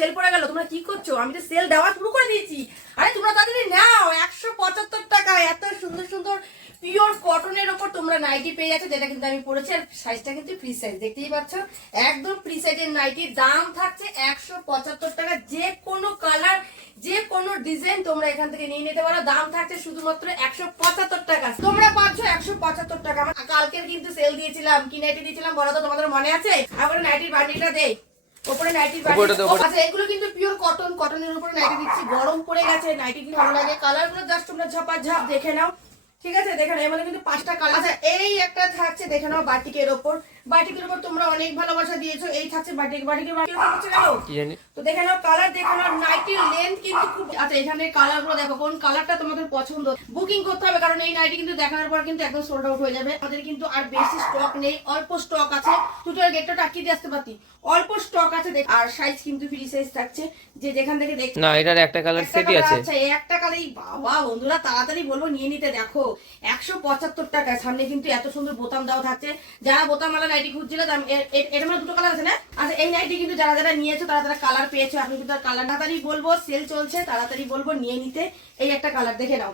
Sell পড়ে গেল, তোমরা কি করছো? আমি তো সেল দেওয়া শুরু করে দিয়েছি। আরে তোমরা তাড়াতাড়ি নাও, 175 টাকায় এত সুন্দর সুন্দর পিওর কটনের ওপর তোমরা নাইটি পেয়ে যাচ্ছ, যেটা কিন্তু আমি পরেছি। আর সাইজটা কিন্তু ফ্রি সাইজ, দেখতেই পাচ্ছ, একদম ফ্রি সাইজের নাইটির দাম থাকছে 175 টাকা। যে কোনো কালার, যে কোনো ডিজাইন তোমরা এখান থেকে নিয়ে নিতে পারো। দাম থাকছে শুধুমাত্র 175 টাকা। তোমরা পাচ্ছ 175 টাকা। আমার কালকে কিন্তু সেল দিয়েছিলাম, কি নাইটি দিয়েছিলাম বলো তো, তোমাদের মনে আছে? আবার নাইটির বান্ডিলটা দেই, উপরে নাইটির বান্ডিল। আচ্ছা, এগুলো কিন্তু পিওর কটন, কটনের উপরে নাইটি দিচ্ছি। গরম পড়ে গেছে, নাইটি কিন্তু ভালো লাগে। কালারগুলো জাস্ট তোমরা ঝাপাঝাপ দেখে নাও, ঠিক আছে? দেখে নাও, এর মধ্যে কিন্তু 5টা কালার। আচ্ছা, এই একটা থাকছে, দেখে নাও, বাটিকের ওপর। বাটিকের উপর তোমরা অনেক ভালোবাসা দিয়েছো। এই থাকছে বাটিক, বাটিকের হচ্ছে গেল। তো দেখে নাও কালার, দেখে নাও নাইটির লেন্থ কিন্তু খুব। আচ্ছা, এখানে কালার গুলো দেখো, কোন কালারটা তোমাদের পছন্দ। বুকিং করতে হবে, কারণ এই নাইটি কিন্তু দেখানোর পর কিন্তু একদম সোল্ড আউট হয়ে যাবে। আমাদের কিন্তু আর বেশি স্টক নেই, অল্প স্টক আছে। দুটোর গেটটা টাকিয়ে দিয়ে আসতে পারতি, অল্প স্টক আছে। আর সাইজ কিন্তু ফ্রি সাইজ থাকছে, যে যেখান থেকে দেখ না, এটার একটা কালার সেটই আছে। আচ্ছা, এই একটা কালারই। বাবা বন্ধুরা, তাড়াতাড়ি বলবো নিয়ে নিতে। দেখো 175 টাকা। সামনে কিন্তু এত সুন্দর বোতাম দেওয়া থাকছে। যারা বোতাম वाला নাইটি খুঁজছিল, এর মধ্যে দুটো কালার আছে না? আচ্ছা, এই নাইটি কিন্তু যারা যারা নিয়েছো তারা তারা কালার পেয়েছো। আপনি কিন্তু কালার তাড়াতাড়ি বলবো, সেল চলছে, তাড়াতাড়ি বলবো নিয়ে নিতে। এই একটা কালার দেখে নাও।